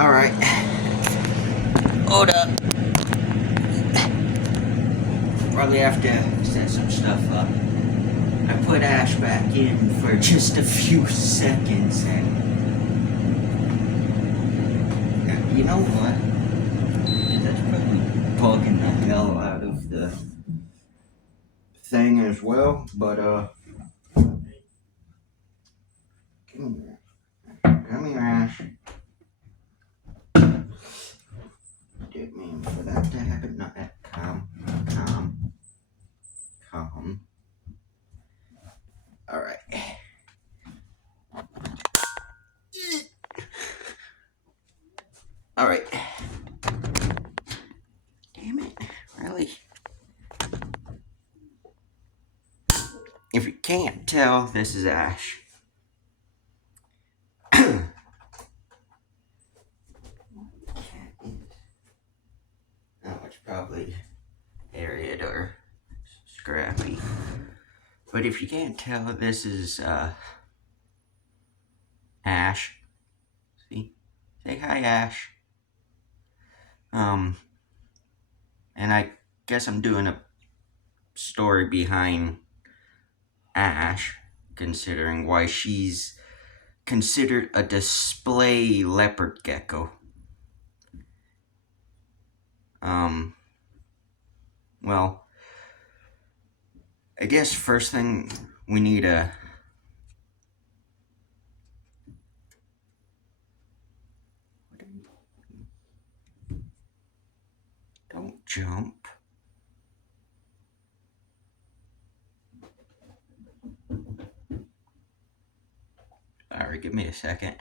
Alright. Hold up. Probably have to set some stuff up. I put Ash back in for just a few seconds and you know what? That's probably bugging the hell out of the thing as well, but come here, Ash. Didn't mean for that to happen. Not that. Calm. Alright. Alright. Damn it. Really? If you can't tell, this is Ash. It's probably harried or scrappy. But if you can't tell, this is Ash. See? Say hi, Ash. And I guess I'm doing a story behind Ash, considering why she's considered a display leopard gecko. Well, I guess first thing we need a don't jump. Alright, give me a second.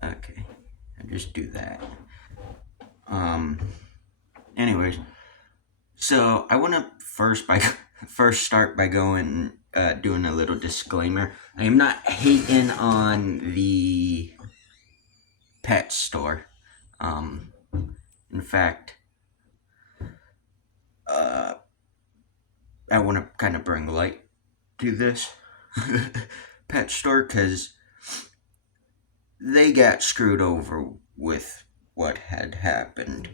Okay, I'll just do that. Anyways, so I want to first start by doing a little disclaimer. I am not hating on the pet store. In fact, I want to kind of bring light to this pet store because they got screwed over with what had happened.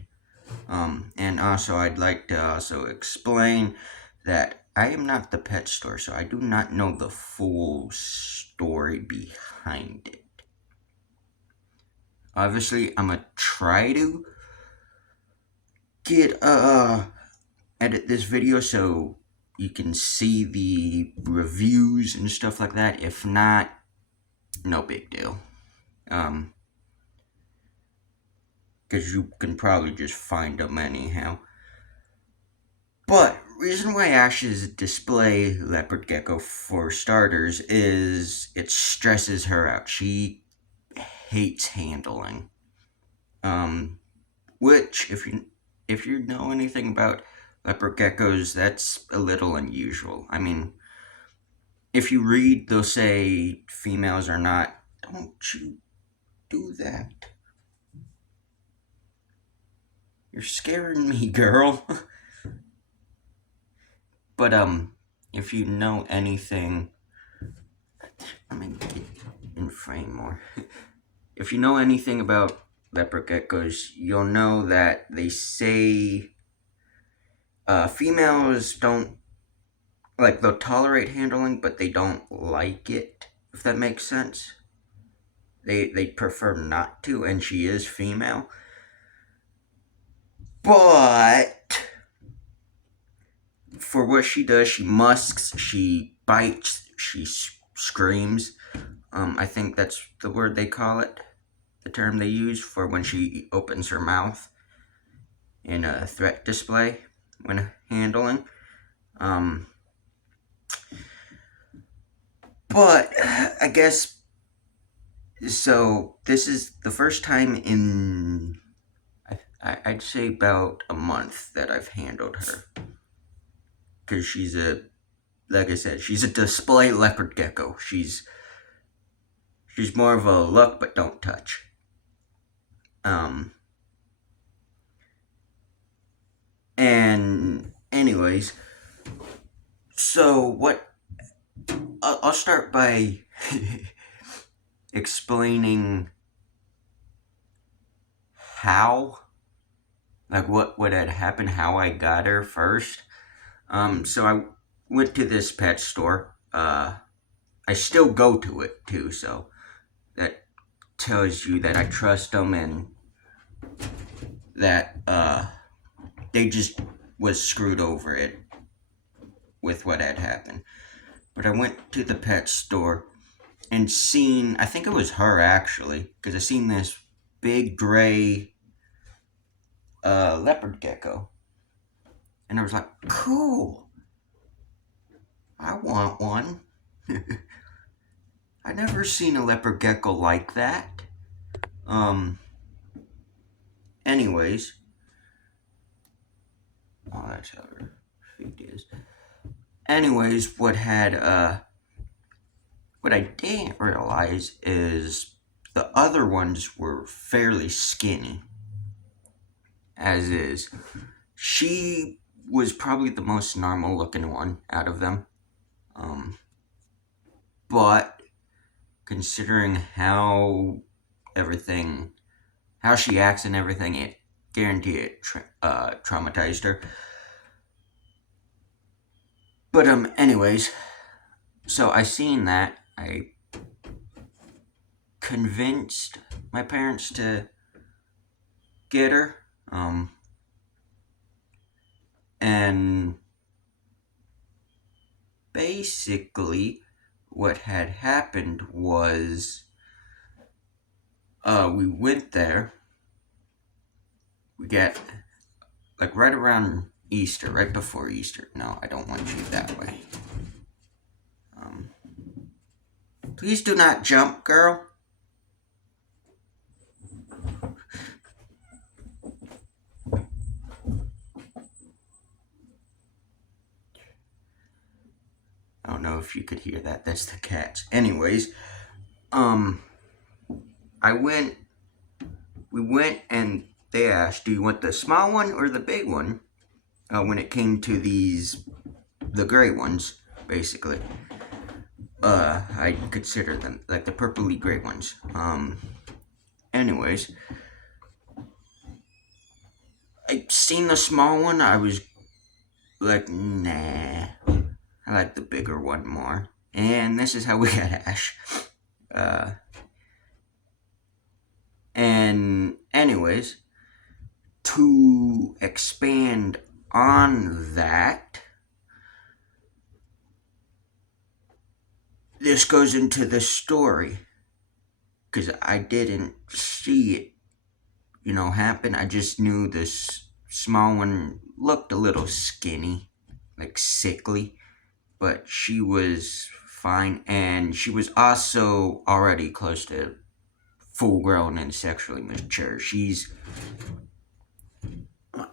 And also I'd like to also explain that I am not the pet store, so I do not know the full story behind it. Obviously, I'm gonna try to get edit this video so you can see the reviews and stuff like that. If not, no big deal. Because you can probably just find them anyhow. But reason why Ash is a display leopard gecko, for starters, is it stresses her out. She hates handling. Which if you know anything about leopard geckos, that's a little unusual. I mean, if you read, they'll say females are not. Don't you do that. You're scaring me, girl. But, if you know anything, let me get in frame more. If you know anything about leopard geckos, you'll know that they say, females don't, like, they'll tolerate handling, but they don't like it, if that makes sense. They prefer not to, and she is female. But for what she does, she musks, she bites, she screams. I think that's the word they call it, the term they use for when she opens her mouth in a threat display when handling. But I guess, so this is the first time in, I'd say about a month that I've handled her. Because she's like I said, she's a display leopard gecko. She's more of a look but don't touch. And anyways, so what I'll start by explaining how, like what had happened, how I got her first. So I went to this pet store. I still go to it too, so that tells you that I trust them and that they just was screwed over it with what had happened. But I went to the pet store and seen, I think it was her actually, because I seen this big gray leopard gecko, and I was like, cool, I want one. I never seen a leopard gecko like that. Um. Anyways, oh, that's how her feet is. Anyways, what I didn't realize is the other ones were fairly skinny. As is, she was probably the most normal looking one out of them. Um, but considering everything, how she acts and everything, it guarantee it traumatized her. But anyways, so I seen that. I convinced my parents to get her. And basically, what had happened was, we went there. We got like right around Easter, right before Easter. No, I don't want you that way. Um, Please do not jump, girl. I don't know if you could hear that. That's the cats. Anyways, um, I went. We went and they asked, "Do you want the small one or the big one?" When it came to the gray ones, basically. I consider them like the purpley gray ones. Anyways, I seen the small one. I was like, nah, I like the bigger one more. And this is how we got Ash. Uh, and anyways, to expand on that, this goes into the story because I didn't see it, happen. I just knew this small one looked a little skinny, like sickly, but she was fine, and she was also already close to full grown and sexually mature. She's girl.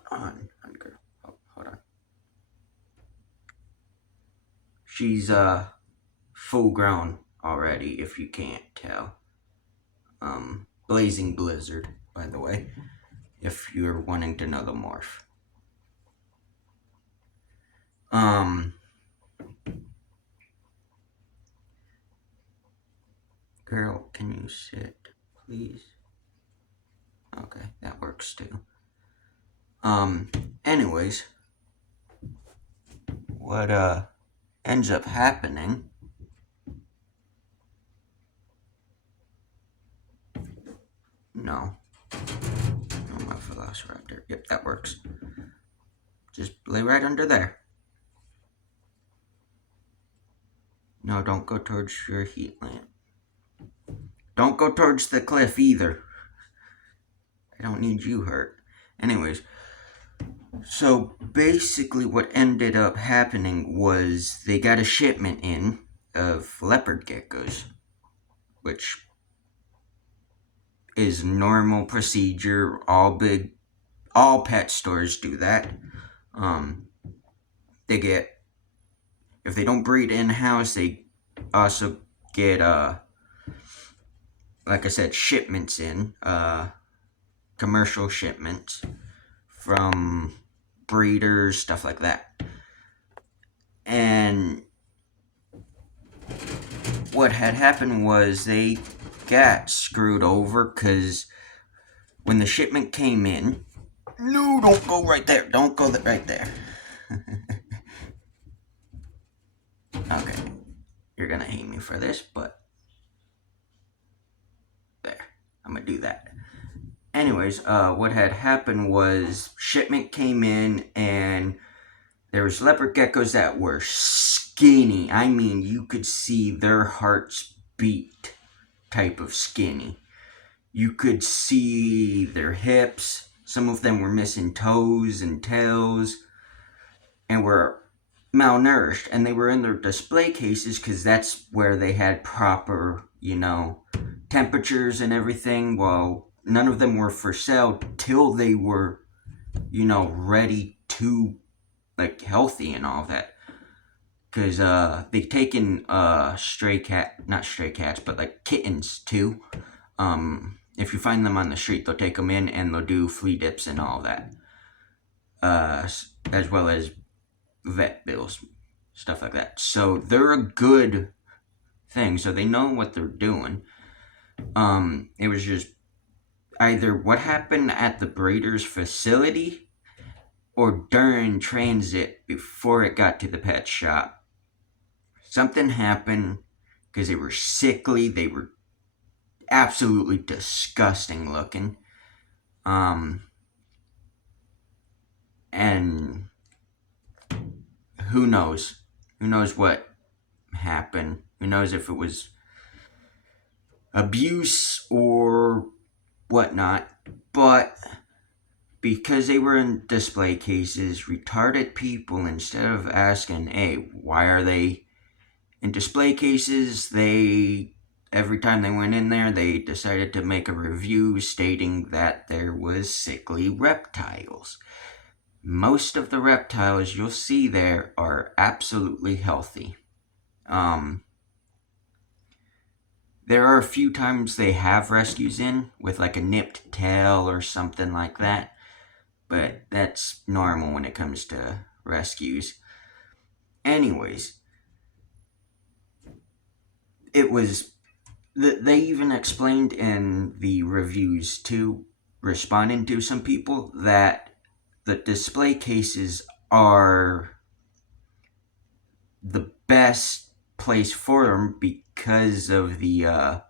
Oh, hold on. She's full grown already, if you can't tell. Blazing Blizzard, by the way, if you're wanting to know the morph. Girl, can you sit, please? Okay, that works too. Anyways, what ends up happening, no, my velociraptor. Yep, that works. Just lay right under there. No, don't go towards your heat lamp. Don't go towards the cliff either. I don't need you hurt. Anyways, so basically what ended up happening was they got a shipment in of leopard geckos, which is normal procedure. All pet stores do that. They get, if they don't breed in-house, they also get, like I said, shipments in, commercial shipments from breeders, stuff like that. And what had happened was they got screwed over because when the shipment came in, no, don't go right there. Don't go right there. Okay, you're gonna hate me for this, but there, I'm gonna do that. Anyways, what had happened was shipment came in and there was leopard geckos that were skinny. I mean, you could see their hearts beat type of skinny. You could see their hips. Some of them were missing toes and tails and were malnourished. And they were in their display cases because that's where they had proper, temperatures and everything. Well, none of them were for sale till they were, ready to, healthy and all that. Because they've taken not stray cats, but kittens too. If you find them on the street, they'll take them in and they'll do flea dips and all that. As well as vet bills, stuff like that. So they're a good thing. So they know what they're doing. It was just either what happened at the breeder's facility or during transit before it got to the pet shop. Something happened because they were sickly. They were absolutely disgusting looking. And who knows? Who knows what happened? Who knows if it was abuse or whatnot? But because they were in display cases, retarded people, instead of asking, hey, why are they in display cases, every time they went in there, they decided to make a review stating that there was sickly reptiles. Most of the reptiles you'll see there are absolutely healthy. There are a few times they have rescues in with a nipped tail or something like that, but that's normal when it comes to rescues. Anyways, they even explained in the reviews too, responding to some people, that the display cases are the best place for them because of the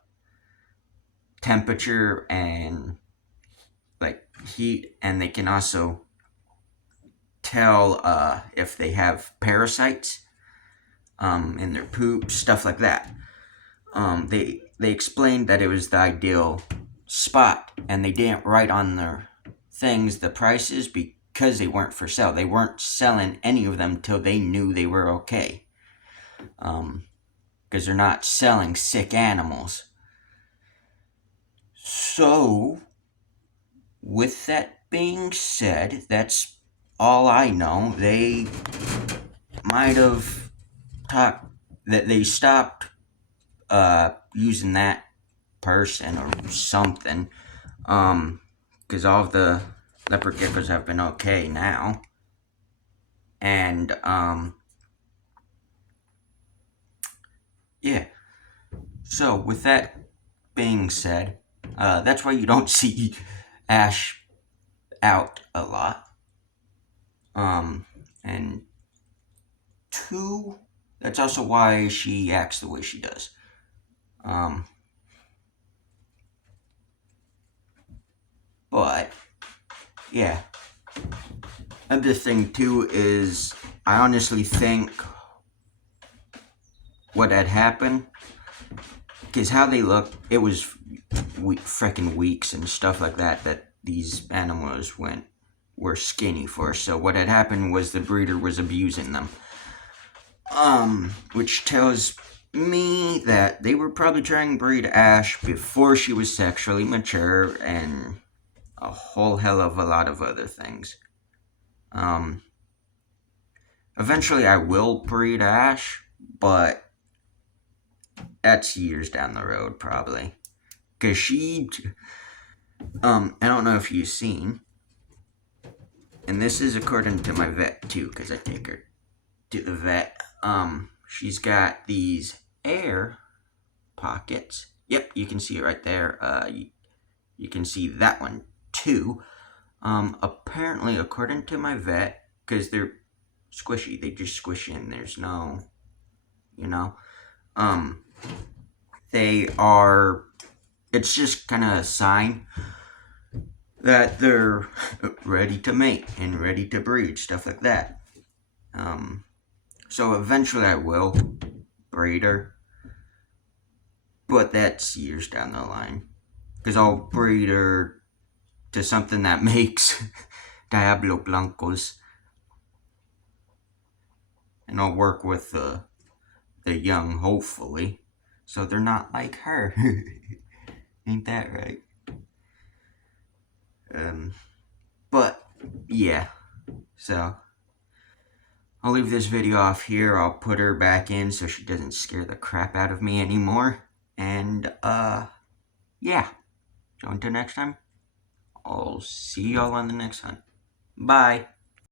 temperature and heat, and they can also tell if they have parasites in their poop, stuff like that. They explained that it was the ideal spot, and they didn't write on their things the prices because they weren't for sale. They weren't selling any of them till they knew they were okay. Because they're not selling sick animals. So, with that being said, that's all I know. They might have talked that they stopped using that person or something, because all of the leopard geckos have been okay now. And yeah, so with that being said, that's why you don't see Ash out a lot. And two, that's also why she acts the way she does. But yeah, another thing too is I honestly think what had happened, because how they look, it was freaking weeks and stuff like that these animals were skinny for. So what had happened was the breeder was abusing them, which tells me that they were probably trying to breed Ash before she was sexually mature and a whole hell of a lot of other things. Eventually I will breed Ash, but that's years down the road probably. Because I don't know if you've seen, and this is according to my vet too, because I take her to the vet. She's got these pockets. Yep, you can see it right there. You can see that one too. Apparently, according to my vet, because they're squishy, they just squish in. There's no, you know, um, they are. It's just kind of a sign that they're ready to mate and ready to breed, stuff like that. So eventually I will breed her, but that's years down the line. Because I'll breed her to something that makes Diablo Blancos. And I'll work with the young, hopefully. So they're not like her. Ain't that right? But, yeah. So, I'll leave this video off here. I'll put her back in so she doesn't scare the crap out of me anymore. And, yeah. So until next time, I'll see y'all on the next hunt. Bye.